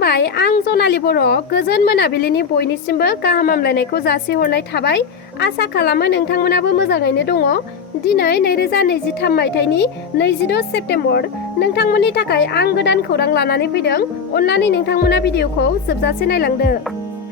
खुलुमबाय आं जनालि बर' गोजोन मोनाबिलिनि बयनिसिमबो गाहाम हामलायनायखौ जासिहरनाय थाबाय। आसा खालामो नोंथांमोनाबो मोजाङैनो दङ। दिनै 2023 मायथाइनि 22 सेप्तेम्बर नोंथांमोननि थाखाय आं गोदान खौरां लानानै फैदों। अन्नानै नोंथांमोना भिडिअखौ जोबजासे नायलांदो।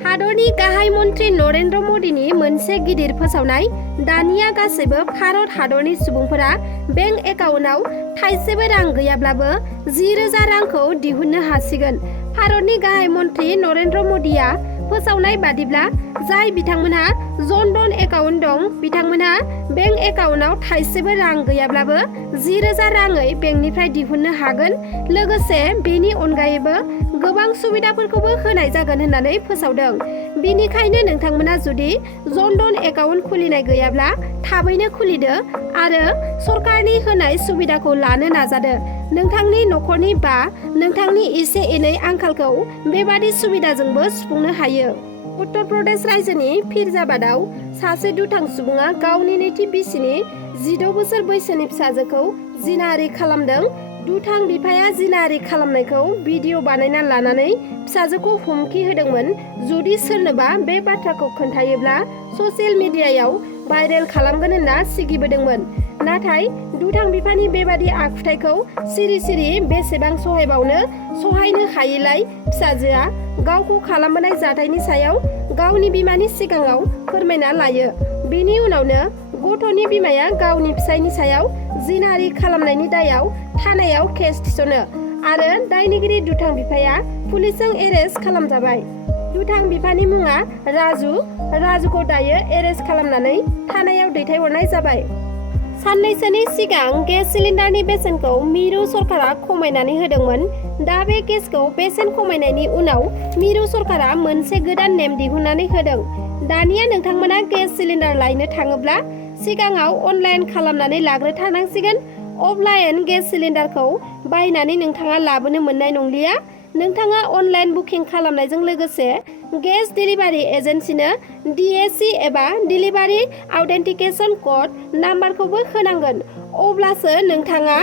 हादरनि गाहाय मन्त्रि नरेन्द्र मदिनि मोनसे गिदिर फोसावनाय। दानिया गासैबो भारत हादरनि सुबुंफोरा बेंक एकाउन्टआव थाइसेबो रां गैयाब्लाबो 10,000 रांखौ दिहुननो हासिगोन। भारतनि गाहाय मन्त्रि नरेन्द्र मदिया फोसावनाय बादिब्ला जाय बिथांमोनहा जन धन एकाउन्ट दं बिथांमोनहा बेंक एकाउन्टआव थाइसेबो रां गैयाब्लाबो 10,000 राङै बेंकनिफ्राय दिहुननो हागोन। लोगोसे बेनि अनगायैबो गोबां सुबिदाफोरखौबो होनाय जागोन होननानै फोसावदों। बेनिखायनो नोंथांमोना जुदि जन धन एकाउन्ट खुलिनाय गैयाब्ला थाबैनो खुलिदो आरो सरकारनि होनाय सुबिदाखौ लानो नाजादो। नोंथांनि न'खरनि बा नोंथांनि एसे एनै आंखालखौ बेबादि सुबिदाजोंबो सुफुंनो हायो। उत्तर प्रदेश रायजोनि फिरजाबादाव सासे दुथां सुबुङा गावनि नैथि बिसिनि 16 बोसोर बैसोनि फिसाजोखौ जिनाहारि खालामदों। दुथां बिफाया जिनाहारि खालामनायखौ भिडिअ बानायना लानानै फिसाजोखौ हुमखि होदोंमोन। जुदि सोरनोबा बे बाथ्राखौ खोन्थायोब्ला ससियेल मिडियायाव भाइरेल खालामगोन होनना सिगिबोदोंमोन। नाथाय दुथां बिफानि बेबादि आखुथायखौ सिरि सिरि बेसेबां सहायबावनो सहायनो हायैलाय फिसाजोआ गावखौ खालामबोनाय जाथायनि सायाव गावनि बिमानि सिगाङाव फोरमायना लायो। बेनि उनावनो गथ'नि बिमाया गावनि फिसायनि सायाव जिनाहारि खालामनायनि दायाव थानायाव केस थिसनो आरो दायनिगिरि दुथां बिफाया पुलिसजों एरेस्ट खालामजाबाय। दुथां बिफानि मुङा राजुखौ दायो एरेस्ट खालामनानै थानायाव दैथायहरनाय जाबाय। साननैसोनि सिगां गेस सिलिन्डारनि बेसेनखौ मिरु सरकारा खमायनानै होदोंमोन। दा बे गेसखौ बेसेन खमायनायनि उनाव मिरु सरकारा मोनसे गोदान नेम दिहुननानै होदों। दानिया नोंथांमोना गेस सिलिन्डार लायनो थाङोब्ला सिगाङाव अनलाइन खालामनानै लाग्रोथारनांसिगोन। अफलाइन गेस सिलिन्डारखौ बायनानै नोंथाङा लाबोनो मोननाय नंलिया। नोंथाङा अनलाइन बुकिं खालामनायजों लोगोसे गेस डिलिभारि एजेन्सिनो DAC एबा डिलिभारि आउथेन्टिकेशन कड नाम्बारखौबो होनांगोन। अब्लासो नोंथाङा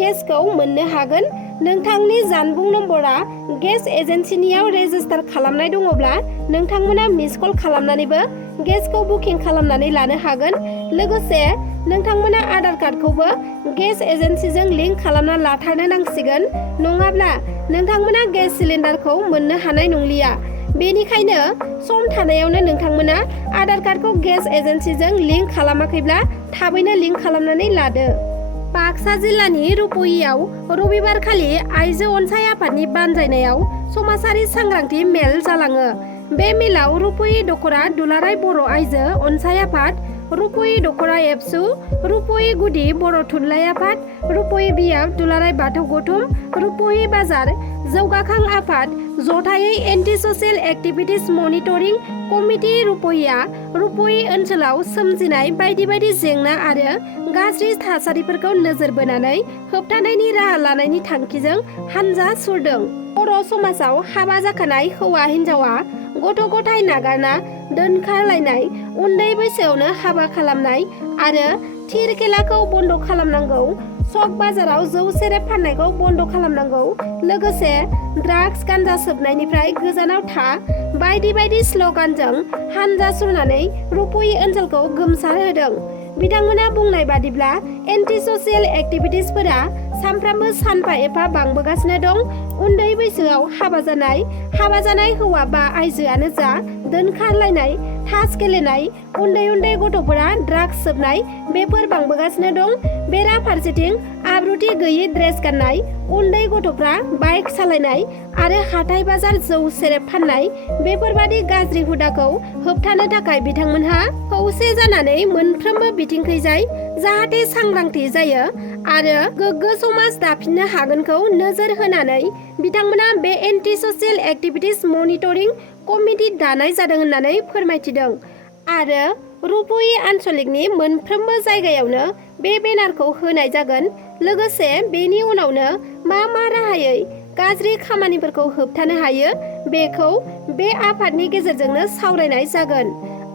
गेसखौ मोननो हागोन। नोंथांनि जानबुं नम्बरा गेस एजेन्सिनियाव रेजिस्टार खालामनाय दङब्ला नोंथांमोना मिस कल खालामनानैबो गेसखौ बुकिं खालामनानै लानो हागोन। लोगोसे नोंथांमोना आधार कार्डखौबो गेस एजेन्सिजों लिंक खालामना लाथारनो नांसिगोन। नङाब्ला नोंथांमोना गेस सिलिन्डारखौ मोननो हानाय नंलिया। बेनिखायनो सम थानायावनो नोंथांमोना आधार कार्डखौ गेस एजेन्सिजों लिंक खालामाखैब्ला थाबैनो लिंक खालामनानै लादो। बाक्सा जिल्लानि रुप'यिआव रबिबारखालि आइजो अनसाय आफादनि बानजायनायाव समाजारि सांग्रांथि मेल जालाङो। बे मेलाव रुप'यि दख'रा दुलाराय बर' आइजो अनसाय आफाद, रुप'यि दख'रा एबसु, रुप'यि गुदि बर' थुनलाइ आफाद, रुप'यि बियाब दुलाराय बाथौ गौथुम, रुप'यि बाजार जौगाखां आफाद, जथायै anti social activities monitoring committee रुप'यिआ रुप'यि ओनसोलाव सोमजिनाय बायदि बायदि जेंना आरो गाज्रि थासारिफोरखौ नोजोर बोनानै होबथानायनि राहा लानायनि थांखिजों हानजा सुरदों। बर' समाजाव हाबा जाखानाय हौवा हिन्जावा गथ' गथाय नागारना दोनखारलायनाय, उन्दै बैसोआवनो हाबा खालामनाय आरो थिर खेलाखौ बन्द खालामनांगौ। सक बाजाराव जौ सेरेब फाननायखौ बन्द खालामनांगौ। लोगोसे ड्राग्स गान्जा सोबनायनिफ्राय गोजानाव था बायदि बायदि स्लगानजों हानजा सुरनानै रुप'यि ओनसोलखौ गोमसार होदों। बिथांमोना बुंनाय बादिब्ला एन्टि ससियेल एक्टिभिटिसफोरा सानफ्रामबो सानफा एफा बांबोगासिनो दं। उन्दै बैसोआव हाबा जानाय हौवा बा आइजोआनो जा, दोनखारलायनाय, थास गेलेनाय, उन्दै उन्दै गथ'फोरा ड्राग्स सोबनाय बेफोर बांबोगासिनो दं। बेराफारसेथिं आब्रुथि गैयै ड्रेस गाननाय, उन्दै गथ'फ्रा बाइक सालायनाय आरो हाथाय बाजार जौ सेरेब फाननाय बेफोरबादि गाज्रि हुदाखौ होबथानो थाखाय बिथांमोनहा खौसे जानानै मोनफ्रोमबो बिथिंखैजाय जाहाथे सांग्रांथि जायो आरो गोग्गो समाज दाफिननो हागोनखौ नोजोर होनानै बिथांमोना बे anti social activities monitoring committee दानाय जादों होननानै फोरमायथिदों। आरो रुप'यि आनसलिकनि मोनफ्रोमबो जायगायावनो बे बेनारखौ होनाय जागोन। लोगोसे बेनि उनावनो मा राहायै गाज्रि खामानिफोरखौ होबथानो हायो बेखौ बे आफादनि गेजेरजोंनो सावरायनाय जागोन।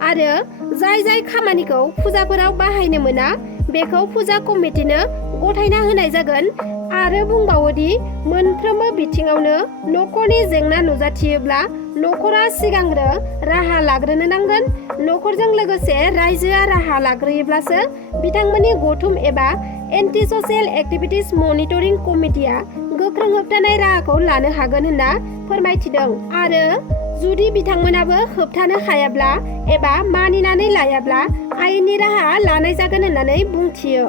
आरो जाय खामानिखौ फुजाफोराव बाहायनो मोना बेखौ फुजा कमिटिनो गथायना होनाय जागोन आरो बुंबावोदि मोनफ्रोमबो बिथिङावनो नखरनि जेंना नुजाथियोब्ला नखरा सिगांग्रो राहा लाग्रोनो नांगोन। नखरजों लोगोसे रायजोआ राहा लाग्रोयोब्लासो बिथांमोननि गौथुम एबा एन्टि ससियेल एक्टिभिटिज मनिटरिं कमिटिया गोख्रों होबथानाय राहाखौ लानो हागोन होनना फोरमायथिदों आरो जुदि बिथांमोनाबो होबथानो हायाब्ला एबा मानिनानै लायाब्ला आयेननि राहा लानाय जागोन होननानै बुंथियो।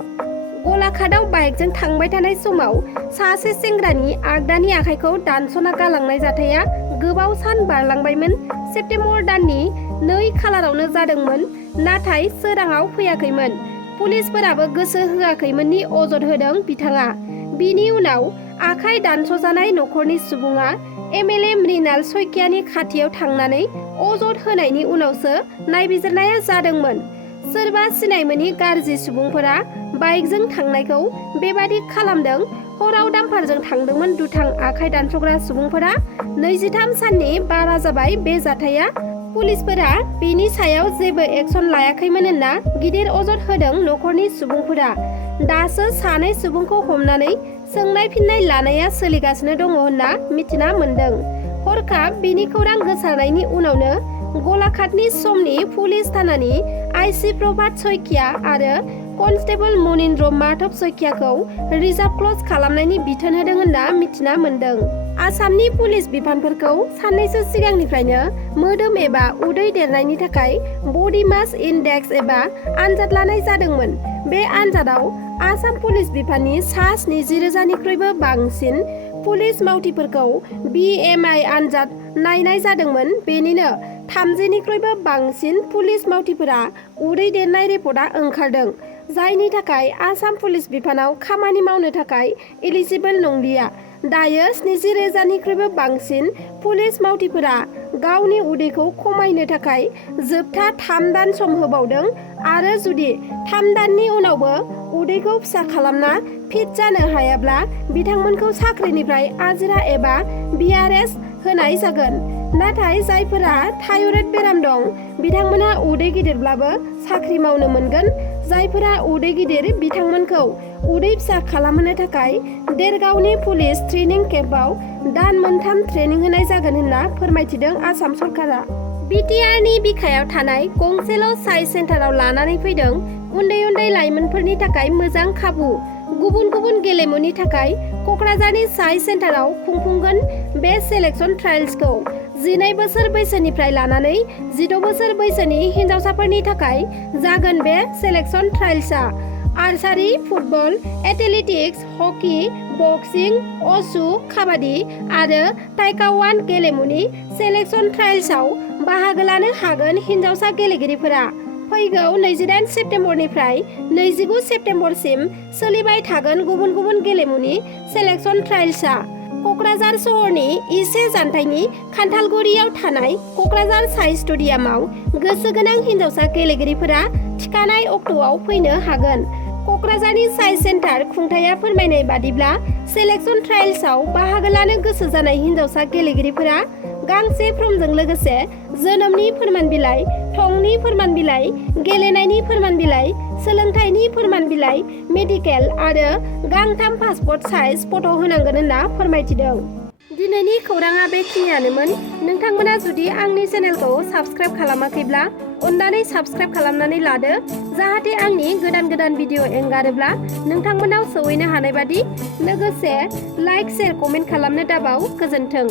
गलाघाटआव बाइकजों थांबाय थानाय समाव सासे सेंग्रानि आगदानि आखाइखौ दानस'ना गालांनाय जाथाया गोबाव सान बारलांबायमोन। सेप्तेम्बर दाननि 2 खालारावनो जादोंमोन, नाथाय सोराङाव फैयाखैमोन। पुलिसफोराबो गोसो होआखैमोननि अजद होदों बिथाङा। बिनि उनाव आखाइ दानस'जानाय नखरनि सुबुङा एमएलए मृणाल शइकियानि खाथियाव थांनानै अजद होनायनि उनावसो नायबिजिरनाया जादोंमोन। सोरबा सिनायमोनि गाज्रि सुबुंफोरा बाइकजों थांनायखौ बेबादि खालामदों। हराव डाम्पारजों थांदोंमोन दुथां आखाइ दानस'ग्रा सुबुंफोरा। 23 साननि बारा जाबाय बे जाथाया। पुलिसफोरा बेनि सायाव जेबो एक्सन लायाखैमोन होनना गिदिर अजद होदों नखरनि सुबुंफोरा। दासो सानै सुबुंखौ हमनानै सोंनाय फिननाय लानाया सोलिगासिनो दङ होनना मिथिना मोन्दों। हरखाब बेनि खौरां गोसारनायनि उनावनो गलाघाटनि समनि पुलिस थानानि आइसि प्रभात शइकिया आरो कनस्टेबल मनिन्द्र माधव शइकियाखौ रिजार्भ क्लज खालामनायनि बिथोन होदों होनना मिथिना मोन्दों। आसामनि पुलिस बिफानफोरखौ साननैसो सिगांनिफ्रायनो मोदोम एबा उदै देरनायनि थाखाय बडि मास इन्डेक्स एबा आनजाद लानाय जादोंमोन। बे आनजादाव आसाम पुलिस बिफाननि सा 70,000निख्रुइबो बांसिन पुलिस मावथिफोरखौ BMI आनजाद नायनाय जादोंमोन। बेनिनो 30निख्रुइबो बांसिन पुलिस मावथिफोरा उदै देरनाय रिपर्टआ ओंखारदों, जायनि थाखाय आसाम पुलिस बिफानाव खामानि मावनो थाखाय एलिजिबल नंलिया। दायो 70,000निख्रुइबो बांसिन पुलिस मावथिफोरा गावनि उदैखौ खमायनो थाखाय जोबथा 3 दान सम होबावदों आरो जुदि 3 दाननि उनावबो उदैखौ फिसा खालामना फिट जानो हायाब्ला बिथांमोनखौ साख्रिनिफ्राय आजिरा एबा BRS होनाय जागोन। नाथाय जायफोरा थायरइड बेराम दं बिथांमोनहा उदै गिदिरब्लाबो साख्रि मावनो मोनगोन। जायफोरा उदै गिदिर बिथांमोनखौ उदै फिसा खालामहोनो थाखाय देरगावनि पुलिस ट्रेनिं केम्पआव दान मोनथाम ट्रेनिं होनाय जागोन होनना फोरमायथिदों आसाम सरकारा। बिटिआरनि बिखायाव थानाय गंसेल' साइज सेन्टाराव लानानै फैदों उन्दै उन्दै लाइमोनफोरनि थाखाय मोजां खाबु। गुबुन गुबुन गेलेमुनि थाखाय क'क्राझारनि साइज सेन्टाराव खुंफुंगोन बे सेलेक्शन ट्रायल्सखौ। 12 बोसोर बैसोनिफ्राय लानानै 16 बोसोर बैसोनि हिन्जावसाफोरनि थाखाय जागोन बे सेलेक्शन ट्रायल्सआ। आर्चारि, फुटबल, एथलेटिक्स, हकी, बक्सिं, असु, काबादि आरो ताइक्वान्ड गेलेमुनि सेलेक्शन ट्रायल्सआव बाहागो लानो हागोन हिन्जावसा गेलेगिरिफोरा। फैगौ 28 सेप्तेम्बरनिफ्राय 29 सेप्तेम्बरसिम सोलिबाय थागोन गुबुन गुबुन गेलेमुनि सेलेक्शन ट्रायल्सआ। क'क्राझार सहरनि इसे जानथायनि खान्थालगुरियाव थानाय क'क्राझार साइ स्टेडियामाव गोसो गोनां हिन्जावसा गेलेगिरिफोरा थिखानाय अक्ट'आव फैनो हागोन। क'क्राझारनि साइज सेन्टार खुंथाया फोरमायनाय बादिब्ला सेलेक्शन ट्रायल्सआव बाहागो लानो गोसो जानाय हिन्जावसा गेलेगिरिफोरा गांसे फर्मजों लोगोसे जोनोमनि फोरमान बिलाइ, थंनि फोरमान बिलाइ, गेलेनायनि फोरमान बिलाइ, सोलोंथाइनि फोरमान बिलाइ, मेडिकेल आरो गांथाम पासपर्ट साइज फट' होनांगोन होनना फोरमायथिदों। दिनैनि खौराङा बेखिनियानोमोन। नोंथांमोना जुदि आंनि चेनेलखौ साबस्क्राइब खालामाखैब्ला अन्नानै साबस्क्राइब खालामनानै लादो, जाहाथे आंनि गोदान गोदान भिडिअ एंगारोब्ला नोंथांमोनाव सौहैनो हानाय बादि। लोगोसे लाइक, शेयार, कमेन्ट खालामनो दाबाव। गोजोन्थों।